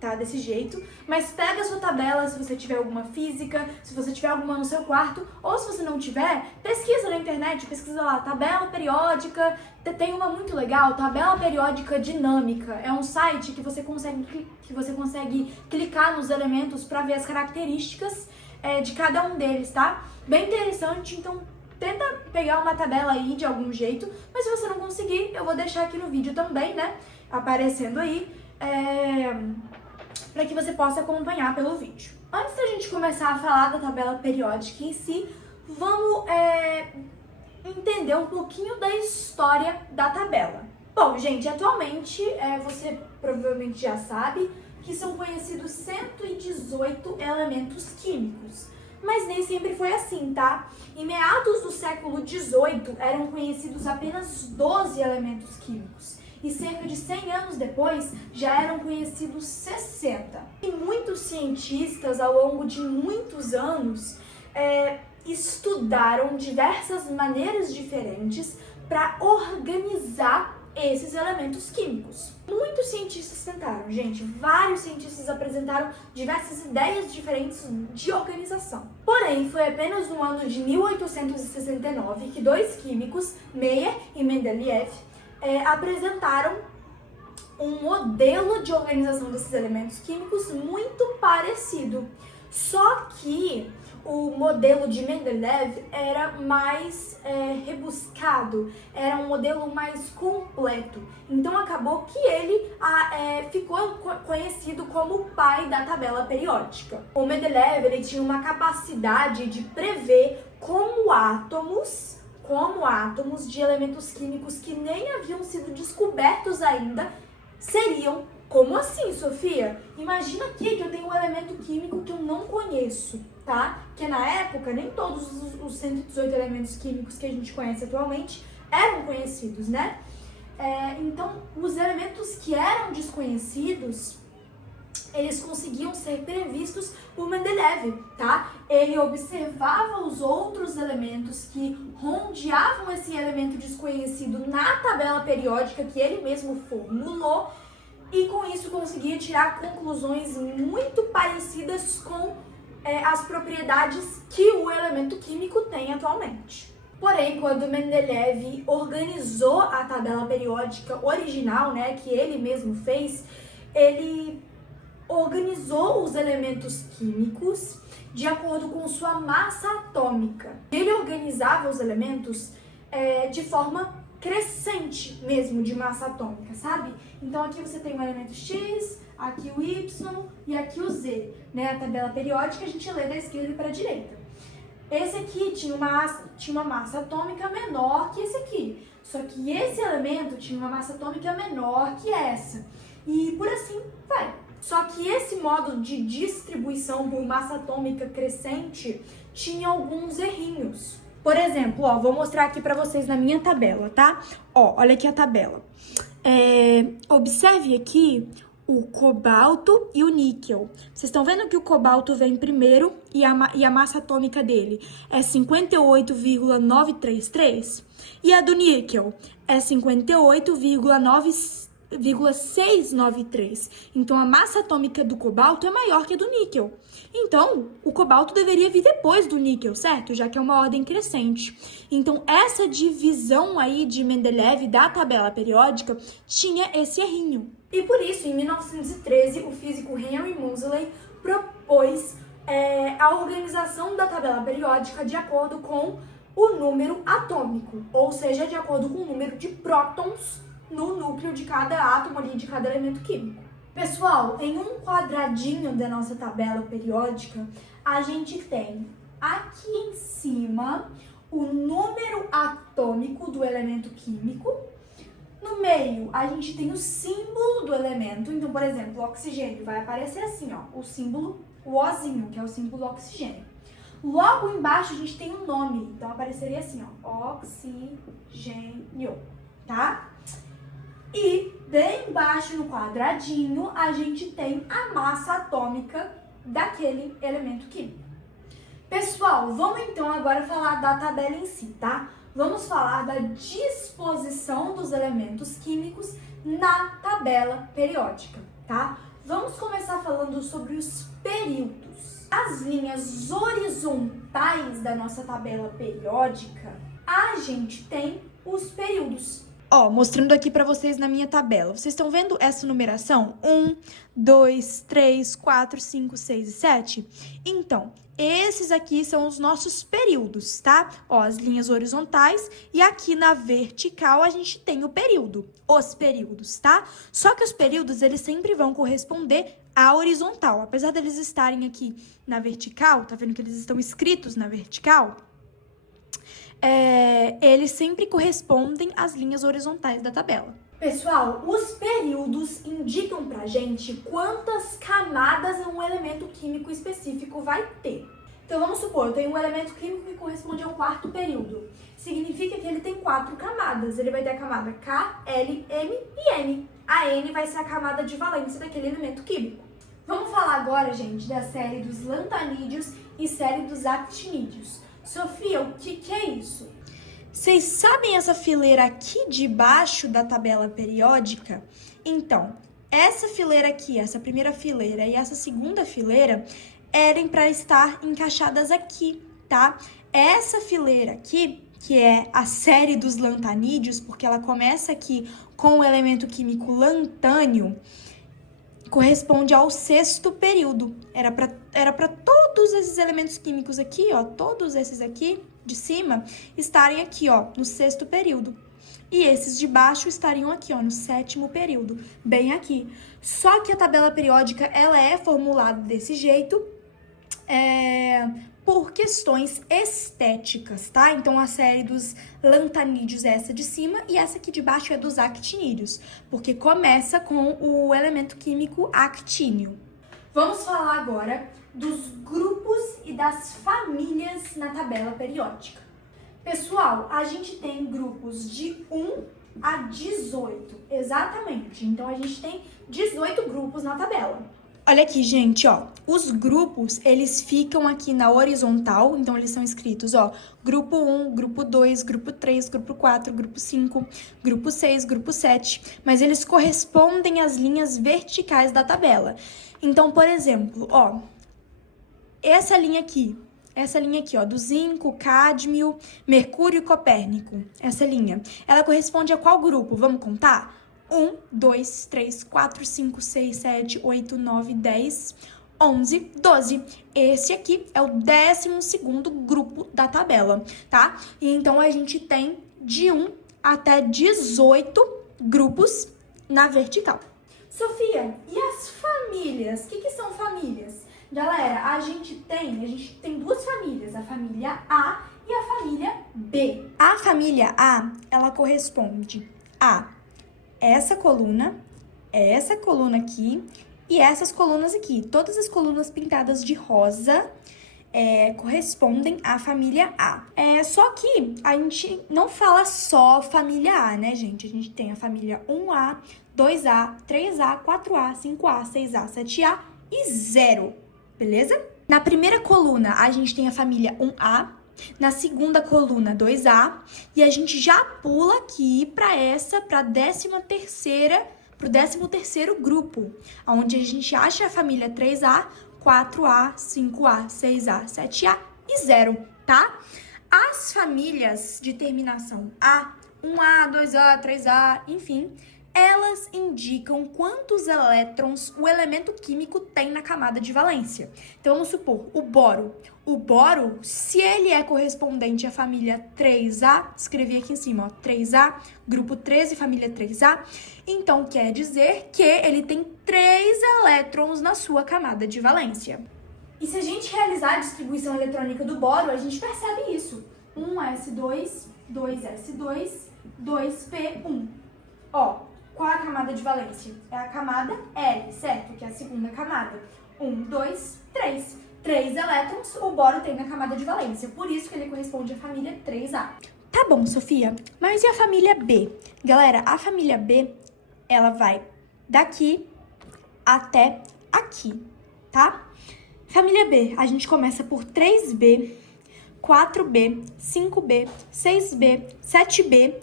tá desse jeito, mas pega a sua tabela se você tiver alguma física, se você tiver alguma no seu quarto, ou se você não tiver, pesquisa na internet, pesquisa lá, tabela periódica, tem uma muito legal, tabela periódica dinâmica, é um site que você consegue clicar nos elementos para ver as características de cada um deles, tá? Bem interessante, então tenta pegar uma tabela aí de algum jeito, mas se você não conseguir, eu vou deixar aqui no vídeo também, né, aparecendo aí, para que você possa acompanhar pelo vídeo. Antes da gente começar a falar da tabela periódica em si, vamos entender um pouquinho da história da tabela. Bom, gente, atualmente você provavelmente já sabe que são conhecidos 118 elementos químicos, mas nem sempre foi assim, tá? Em meados do século XVIII eram conhecidos apenas 12 elementos químicos. E cerca de 100 anos depois, já eram conhecidos 60. E muitos cientistas, ao longo de muitos anos, estudaram diversas maneiras diferentes para organizar esses elementos químicos. Muitos cientistas tentaram, gente, vários cientistas apresentaram diversas ideias diferentes de organização. Porém, foi apenas no ano de 1869 que dois químicos, Meyer e Mendeleev, apresentaram um modelo de organização desses elementos químicos muito parecido. Só que o modelo de Mendeleev era mais rebuscado, era um modelo mais completo. Então acabou que ele ficou conhecido como o pai da tabela periódica. O Mendeleev ele tinha uma capacidade de prever como átomos de elementos químicos que nem haviam sido descobertos ainda seriam. Como assim, Sofia? Imagina aqui que eu tenho um elemento químico que eu não conheço, tá? Que na época nem todos os 118 elementos químicos que a gente conhece atualmente eram conhecidos, né? Então, os elementos que eram desconhecidos, eles conseguiam ser previstos por Mendeleev, tá? Ele observava os outros elementos que rondeavam esse elemento desconhecido na tabela periódica que ele mesmo formulou e com isso conseguia tirar conclusões muito parecidas com as propriedades que o elemento químico tem atualmente. Porém, quando Mendeleev organizou a tabela periódica original, né, que ele mesmo fez, ele organizou os elementos químicos de acordo com sua massa atômica. Ele organizava os elementos de forma crescente mesmo de massa atômica, sabe? Então aqui você tem o elemento X, aqui o Y e aqui o Z, né? A tabela periódica a gente lê da esquerda para a direita. Esse aqui tinha uma massa atômica menor que esse aqui, só que esse elemento tinha uma massa atômica menor que essa, e por assim vai. Só que esse modo de distribuição por massa atômica crescente tinha alguns errinhos. Por exemplo, ó, vou mostrar aqui pra vocês na minha tabela, tá? Ó, olha aqui a tabela. Observe aqui o cobalto e o níquel. Vocês estão vendo que o cobalto vem primeiro e a massa atômica dele é 58,933? E a do níquel é 58,9 0,693. Então, a massa atômica do cobalto é maior que a do níquel. Então, o cobalto deveria vir depois do níquel, certo? Já que é uma ordem crescente. Então, essa divisão aí de Mendeleev da tabela periódica tinha esse errinho. E por isso, em 1913, o físico Henry Moseley propôs a organização da tabela periódica de acordo com o número atômico, ou seja, de acordo com o número de prótons no núcleo de cada átomo ali, de cada elemento químico. Pessoal, em um quadradinho da nossa tabela periódica, a gente tem aqui em cima o número atômico do elemento químico. No meio, a gente tem o símbolo do elemento. Então, por exemplo, o oxigênio vai aparecer assim, ó, o símbolo, o Ozinho, que é o símbolo do oxigênio. Logo embaixo, a gente tem o nome. Então, apareceria assim, ó, oxigênio, tá? E bem embaixo no quadradinho, a gente tem a massa atômica daquele elemento químico. Pessoal, vamos então agora falar da tabela em si, tá? Vamos falar da disposição dos elementos químicos na tabela periódica, tá? Vamos começar falando sobre os períodos. As linhas horizontais da nossa tabela periódica, a gente tem os períodos. Ó, mostrando aqui pra vocês na minha tabela. Vocês estão vendo essa numeração? 1, 2, 3, 4, 5, 6 e 7? Então, esses aqui são os nossos períodos, tá? Ó, as linhas horizontais e aqui na vertical a gente tem o período, os períodos, tá? Só que os períodos, eles sempre vão corresponder à horizontal. Apesar deles estarem aqui na vertical, tá vendo que eles estão escritos na vertical? Eles sempre correspondem às linhas horizontais da tabela. Pessoal, os períodos indicam pra gente quantas camadas um elemento químico específico vai ter. Então, vamos supor, eu tenho um elemento químico que corresponde ao quarto período. Significa que ele tem 4 camadas. Ele vai ter a camada K, L, M e N. A N vai ser a camada de valência daquele elemento químico. Vamos falar agora, gente, da série dos lantanídeos e série dos actinídeos. Sofia, o que é isso? Vocês sabem essa fileira aqui de baixo da tabela periódica? Então, essa fileira aqui, essa primeira fileira e essa segunda fileira eram para estar encaixadas aqui, tá? Essa fileira aqui, que é a série dos lantanídeos, porque ela começa aqui com o elemento químico lantânio, corresponde ao 6º período. Era para todos esses elementos químicos aqui, ó, todos esses aqui de cima, estarem aqui, ó, no 6º período. E esses de baixo estariam aqui, ó, no 7º período, bem aqui. Só que a tabela periódica, ela é formulada desse jeito, por questões estéticas, tá? Então, a série dos lantanídeos é essa de cima e essa aqui de baixo é dos actinídeos, porque começa com o elemento químico actínio. Vamos falar agora dos grupos e das famílias na tabela periódica. Pessoal, a gente tem grupos de 1 a 18, exatamente. Então, a gente tem 18 grupos na tabela. Olha aqui, gente, ó, os grupos, eles ficam aqui na horizontal, então eles são escritos, ó, grupo 1, grupo 2, grupo 3, grupo 4, grupo 5, grupo 6, grupo 7, mas eles correspondem às linhas verticais da tabela. Então, por exemplo, ó, essa linha aqui, ó, do zinco, cádmio, mercúrio e copérnico, essa linha, ela corresponde a qual grupo? Vamos contar? 1, 2, 3, 4, 5, 6, 7, 8, 9, 10, 11, 12. Esse aqui é o 12º grupo da tabela, tá? E então, a gente tem de 1 até 18 grupos na vertical. Sofia, e as famílias? O que são famílias? Galera, a gente tem duas famílias, a família A e a família B. A família A, ela corresponde a essa coluna aqui e essas colunas aqui. Todas as colunas pintadas de rosa correspondem à família A. Só que a gente não fala só família A, né, gente? A gente tem a família 1A, 2A, 3A, 4A, 5A, 6A, 7A e 0, beleza? Na primeira coluna, a gente tem a família 1A, na segunda coluna, 2A, e a gente já pula aqui para a 13ª para o 13º grupo, onde a gente acha a família 3A, 4A, 5A, 6A, 7A e 0, tá? As famílias de terminação A, 1A, 2A, 3A, enfim, elas indicam quantos elétrons o elemento químico tem na camada de valência. Então, vamos supor, o boro. O boro, se ele é correspondente à família 3A, escrevi aqui em cima, ó, 3A, grupo 13, família 3A, então quer dizer que ele tem 3 elétrons na sua camada de valência. E se a gente realizar a distribuição eletrônica do boro, a gente percebe isso. 1s2, 2s2, 2p1. Ó, qual é a camada de valência? É a camada L, certo? Que é a segunda camada. 1, 2, 3. 3 elétrons o boro tem na camada de valência. Por isso que ele corresponde à família 3A. Tá bom, Sofia. Mas e a família B? Galera, a família B, ela vai daqui até aqui, tá? Família B, a gente começa por 3B, 4B, 5B, 6B, 7B.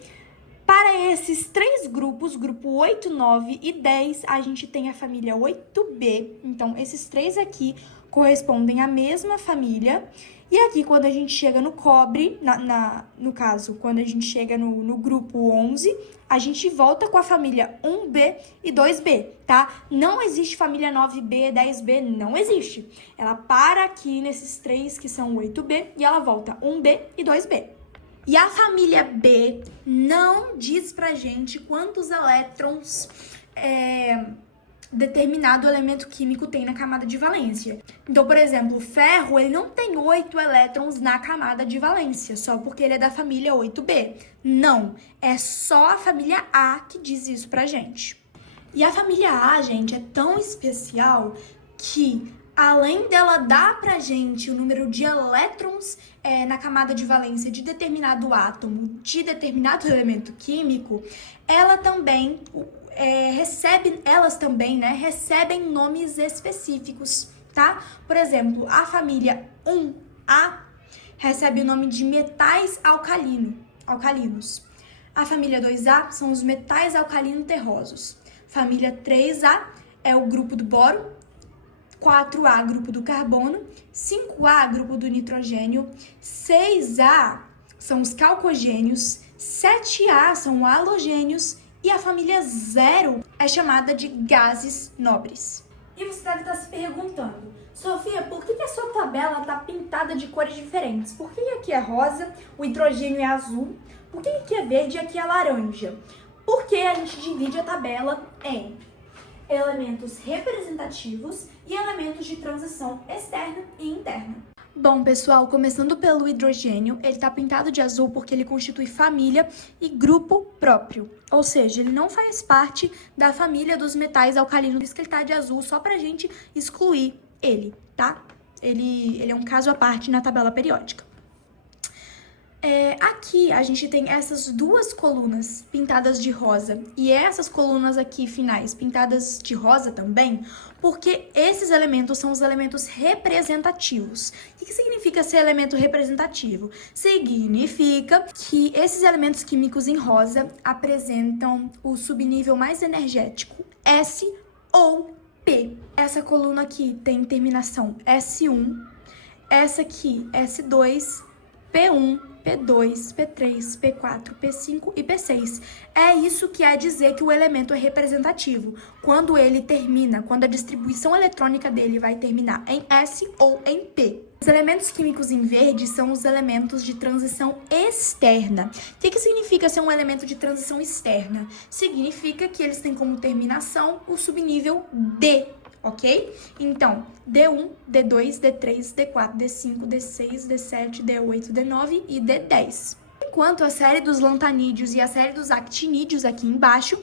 Para esses 3 grupos, grupo 8, 9 e 10, a gente tem a família 8B. Então, esses 3 aqui correspondem à mesma família. E aqui, quando a gente chega no cobre, no caso, quando a gente chega no grupo 11, a gente volta com a família 1B e 2B, tá? Não existe família 9B, 10B, não existe. Ela para aqui nesses 3 que são 8B e ela volta 1B e 2B. E a família B não diz pra gente quantos elétrons determinado elemento químico tem na camada de valência. Então, por exemplo, o ferro, ele não tem 8 elétrons na camada de valência, só porque ele é da família 8B. Não, é só a família A que diz isso pra gente. E a família A, gente, é tão especial que, além dela dar pra gente o número de elétrons na camada de valência de determinado átomo, de determinado elemento químico, ela também recebem nomes específicos, tá? Por exemplo, a família 1A recebe o nome de metais alcalinos. A família 2A são os metais alcalino-terrosos. Família 3A é o grupo do boro. 4A, grupo do carbono, 5A, grupo do nitrogênio, 6A são os calcogênios, 7A são halogênios e a família 0 é chamada de gases nobres. E você deve estar se perguntando, Sofia, por que a sua tabela está pintada de cores diferentes? Por que aqui é rosa, o hidrogênio é azul? Por que aqui é verde e aqui é laranja? Porque a gente divide a tabela em elementos representativos e elementos de transição externa e interna. Bom, pessoal, começando pelo hidrogênio, ele está pintado de azul porque ele constitui família e grupo próprio. Ou seja, ele não faz parte da família dos metais alcalinos, por isso que ele está de azul, só pra gente excluir ele, tá? Ele é um caso à parte na tabela periódica. Aqui a gente tem essas 2 colunas pintadas de rosa e essas colunas aqui finais pintadas de rosa também, porque esses elementos são os elementos representativos. O que significa ser elemento representativo? Significa que esses elementos químicos em rosa apresentam o subnível mais energético, S ou P. Essa coluna aqui tem terminação S1, essa aqui S2, P1, P2, P3, P4, P5 e P6. É isso que é dizer que o elemento é representativo. Quando ele termina, quando a distribuição eletrônica dele vai terminar em S ou em P. Os elementos químicos em verde são os elementos de transição externa. O que significa ser um elemento de transição externa? Significa que eles têm como terminação o subnível D. Ok? Então, D1, D2, D3, D4, D5, D6, D7, D8, D9 e D10. Enquanto a série dos lantanídeos e a série dos actinídeos aqui embaixo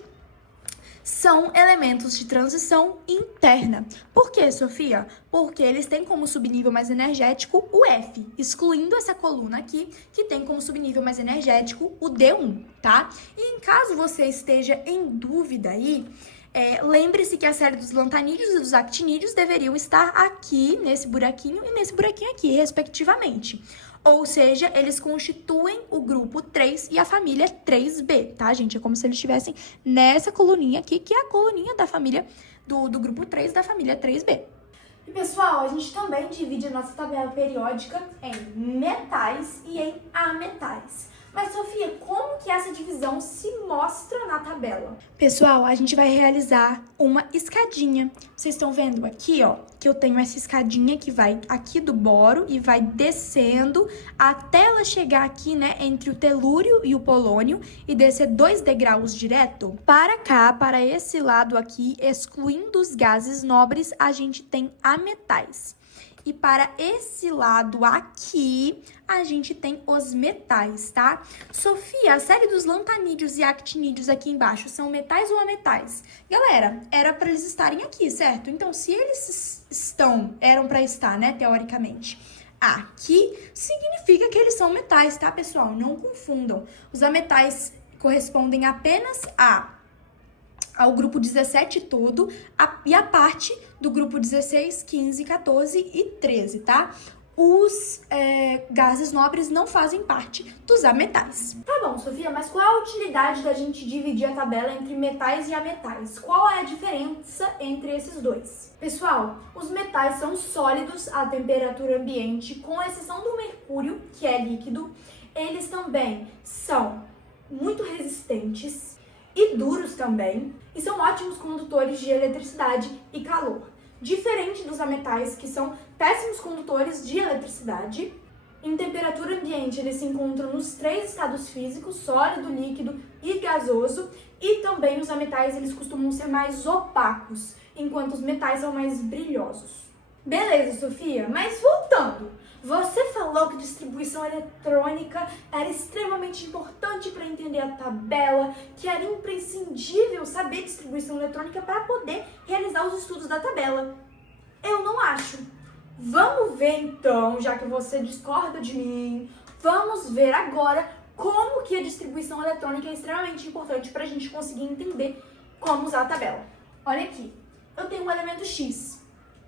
são elementos de transição interna. Por quê, Sofia? Porque eles têm como subnível mais energético o F, excluindo essa coluna aqui, que tem como subnível mais energético o D1, tá? E em caso você esteja em dúvida aí, lembre-se que a série dos lantanídeos e dos actinídeos deveriam estar aqui, nesse buraquinho e nesse buraquinho aqui, respectivamente. Ou seja, eles constituem o grupo 3 e a família 3B, tá, gente? É como se eles estivessem nessa coluninha aqui, que é a coluninha da família do grupo 3 da família 3B. E, pessoal, a gente também divide a nossa tabela periódica em metais e em ametais. Mas, Sofia, como que essa divisão se mostra na tabela? Pessoal, a gente vai realizar uma escadinha. Vocês estão vendo aqui, ó, que eu tenho essa escadinha que vai aqui do boro e vai descendo até ela chegar aqui, né, entre o telúrio e o polônio e descer 2 degraus direto. Para cá, para esse lado aqui, excluindo os gases nobres, a gente tem ametais. E para esse lado aqui, a gente tem os metais, tá? Sofia, a série dos lantanídeos e actinídeos aqui embaixo são metais ou ametais? Galera, era para eles estarem aqui, certo? Então, se eles eram para estar, né, teoricamente, aqui, significa que eles são metais, tá, pessoal? Não confundam. Os ametais correspondem apenas ao grupo 17 todo e a parte do grupo 16, 15, 14 e 13, tá? Os gases nobres não fazem parte dos ametais. Tá bom, Sofia, mas qual a utilidade da gente dividir a tabela entre metais e ametais? Qual é a diferença entre esses dois? Pessoal, os metais são sólidos à temperatura ambiente, com exceção do mercúrio, que é líquido. Eles também são muito resistentes e duros também, e são ótimos condutores de eletricidade e calor. Diferente dos ametais, que são péssimos condutores de eletricidade, em temperatura ambiente eles se encontram nos 3 estados físicos, sólido, líquido e gasoso, e também os ametais eles costumam ser mais opacos, enquanto os metais são mais brilhosos. Beleza, Sofia, mas voltando, você falou que distribuição eletrônica era extremamente importante para entender a tabela, que era imprescindível saber distribuição eletrônica para poder realizar os estudos da tabela. Eu não acho. Vamos ver então, já que você discorda de mim, vamos ver agora como que a distribuição eletrônica é extremamente importante para a gente conseguir entender como usar a tabela. Olha aqui, eu tenho um elemento X.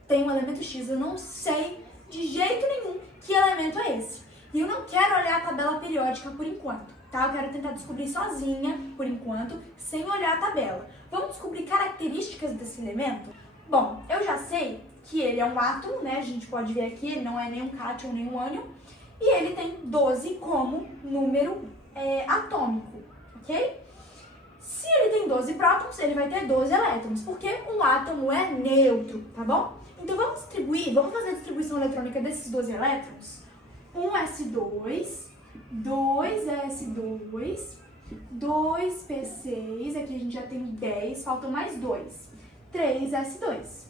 Eu não sei de jeito nenhum que elemento é esse. E eu não quero olhar a tabela periódica por enquanto, tá? Eu quero tentar descobrir sozinha, por enquanto, sem olhar a tabela. Vamos descobrir características desse elemento? Bom, eu já sei que ele é um átomo, né? A gente pode ver aqui, ele não é nem um cátion, nem um ânion. E ele tem 12 como número atômico, ok? Se ele tem 12 prótons, ele vai ter 12 elétrons, porque um átomo é neutro, tá bom? Então vamos fazer a distribuição eletrônica desses 12 elétrons. 1s2, 2s2, 2p6, aqui a gente já tem 10, faltam mais 2. 3s2.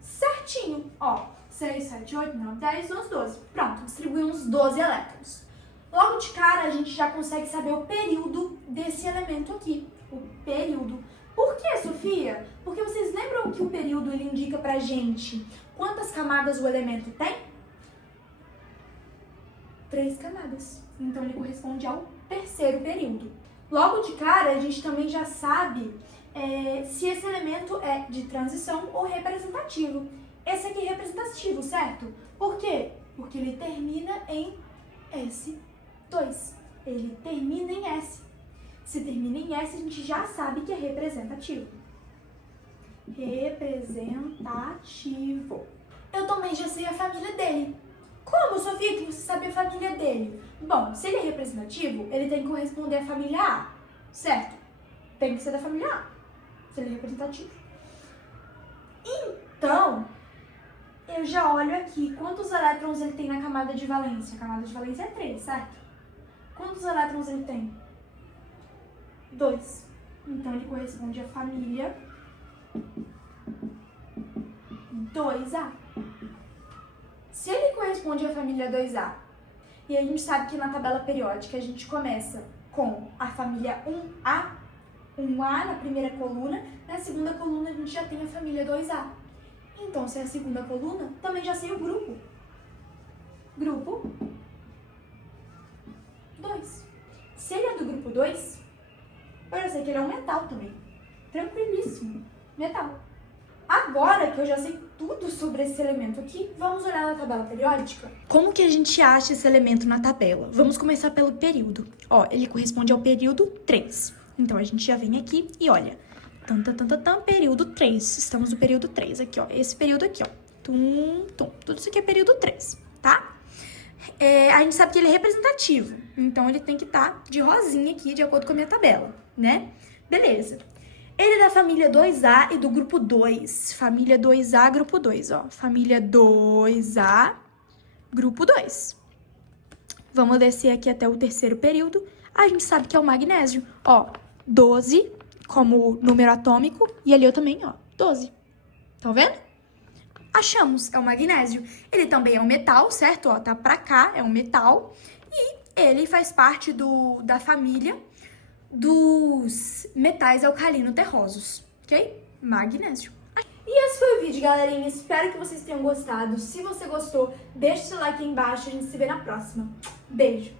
Certinho, ó, 6, 7, 8, 9, 10, 11, 12. Pronto, distribuímos 12 elétrons. Logo de cara, a gente já consegue saber o período desse elemento aqui, o período. Por que, Sofia? Porque vocês lembram que o período ele indica pra gente quantas camadas o elemento tem? 3 camadas. Então, ele corresponde ao terceiro período. Logo de cara, a gente também já sabe se esse elemento é de transição ou representativo. Esse aqui é representativo, certo? Por quê? Porque ele termina em S2. Ele termina em S. Se termina em S, a gente já sabe que é representativo. Representativo. Eu também já sei a família dele. Como, Sofia, que você sabe a família dele? Bom, se ele é representativo, ele tem que corresponder à família A, certo? Tem que ser da família A, se ele é representativo. Então, eu já olho aqui quantos elétrons ele tem na camada de valência. A camada de valência é 3, certo? Quantos elétrons ele tem? 2. Então, ele corresponde à família 2A. Se ele corresponde à família 2A, e a gente sabe que na tabela periódica a gente começa com a família 1A, 1A na primeira coluna, na segunda coluna a gente já tem a família 2A. Então, se é a segunda coluna, também já sei o grupo. Grupo 2. Se ele é do grupo 2, eu já sei que ele é um metal também. Tranquilíssimo. Metal. Agora que eu já sei tudo sobre esse elemento aqui, vamos olhar na tabela periódica. Como que a gente acha esse elemento na tabela? Vamos começar pelo período. Ó, ele corresponde ao período 3. Então, a gente já vem aqui e olha. Período 3. Estamos no período 3 aqui, ó. Esse período aqui, ó. Tudo isso aqui é período 3, tá? A gente sabe que ele é representativo. Então, ele tem que estar de rosinha aqui, de acordo com a minha tabela, né? Beleza. Ele é da família 2A e do grupo 2. Família 2A, grupo 2, ó. Família 2A, grupo 2. Vamos descer aqui até o terceiro período. A gente sabe que é o magnésio. Ó, 12 como número atômico. E ali eu também, ó, 12. Tá vendo? Achamos, é o magnésio. Ele também é um metal, certo? Ó, tá pra cá, é um metal. E ele faz parte da família dos metais alcalino-terrosos, ok? Magnésio. E esse foi o vídeo, galerinha. Espero que vocês tenham gostado. Se você gostou, deixa o seu like aí embaixo. A gente se vê na próxima. Beijo!